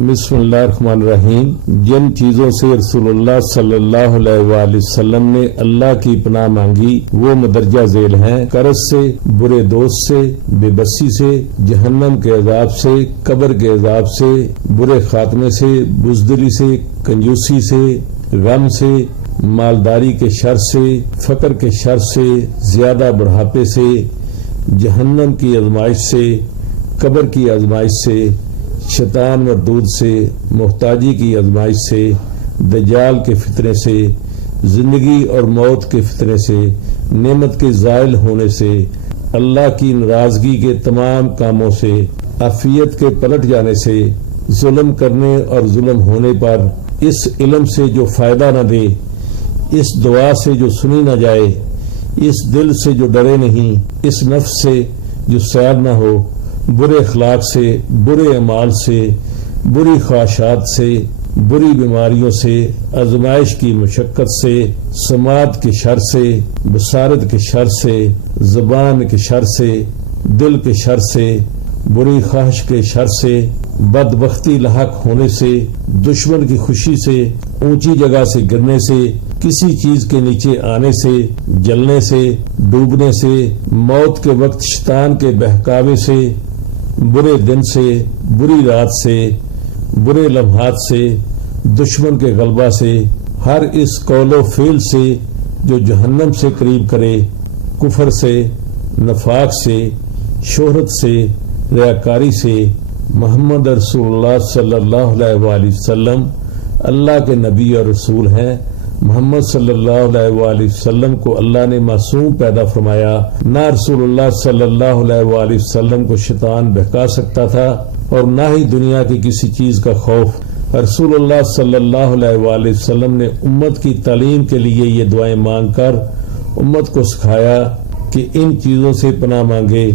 بسم اللہ الرحمن الرحیم۔ جن چیزوں سے رسول اللہ صلی اللہ علیہ وآلہ وسلم نے اللہ کی پناہ مانگی وہ مدرجہ ذیل ہیں: قرض سے، برے دوست سے، بے بسی سے، جہنم کے عذاب سے، قبر کے عذاب سے، برے خاتمے سے، بزدلی سے، کنجوسی سے، غم سے، مالداری کے شر سے، فقر کے شر سے، زیادہ بڑھاپے سے، جہنم کی آزمائش سے، قبر کی آزمائش سے، شیطان مردود سے، محتاجی کی آزمائش سے، دجال کے فتنے سے، زندگی اور موت کے فتنے سے، نعمت کے زائل ہونے سے، اللہ کی ناراضگی کے تمام کاموں سے، عافیت کے پلٹ جانے سے، ظلم کرنے اور ظلم ہونے پر، اس علم سے جو فائدہ نہ دے، اس دعا سے جو سنی نہ جائے، اس دل سے جو ڈرے نہیں، اس نفس سے جو سیر نہ ہو، برے اخلاق سے، برے اعمال سے، بری خواہشات سے، بری بیماریوں سے، آزمائش کی مشقت سے، سماعت کے شر سے، بصارت کے شر سے، زبان کے شر سے، دل کے شر سے، بری خواہش کے شر سے، بدبختی لاحق ہونے سے، دشمن کی خوشی سے، اونچی جگہ سے گرنے سے، کسی چیز کے نیچے آنے سے، جلنے سے، ڈوبنے سے، موت کے وقت شیطان کے بہکاوے سے، برے دن سے، بری رات سے، برے لمحات سے، دشمن کے غلبہ سے، ہر اس قول و فعل سے جو جہنم سے قریب کرے، کفر سے، نفاق سے، شہرت سے، ریاکاری سے۔ محمد رسول اللہ صلی اللہ علیہ وآلہ وسلم اللہ کے نبی اور رسول ہیں۔ محمد صلی اللہ علیہ وآلہ وسلم کو اللہ نے معصوم پیدا فرمایا، نہ رسول اللہ صلی اللہ علیہ وآلہ وسلم کو شیطان بہکا سکتا تھا اور نہ ہی دنیا کی کسی چیز کا خوف۔ رسول اللہ صلی اللہ علیہ وآلہ وسلم نے امت کی تعلیم کے لیے یہ دعائیں مانگ کر امت کو سکھایا کہ ان چیزوں سے پناہ مانگے۔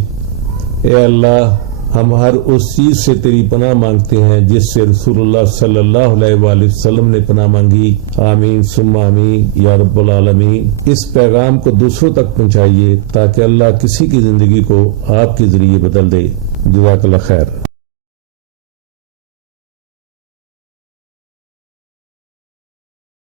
اے اللہ، ہم ہر اس چیز سے تیری پناہ مانگتے ہیں جس سے رسول اللہ صلی اللہ علیہ وآلہ وسلم نے پناہ مانگی۔ آمین ثم آمین یا رب العالمین۔ اس پیغام کو دوسروں تک پہنچائیے تاکہ اللہ کسی کی زندگی کو آپ کے ذریعے بدل دے۔ جزاک اللہ خیر۔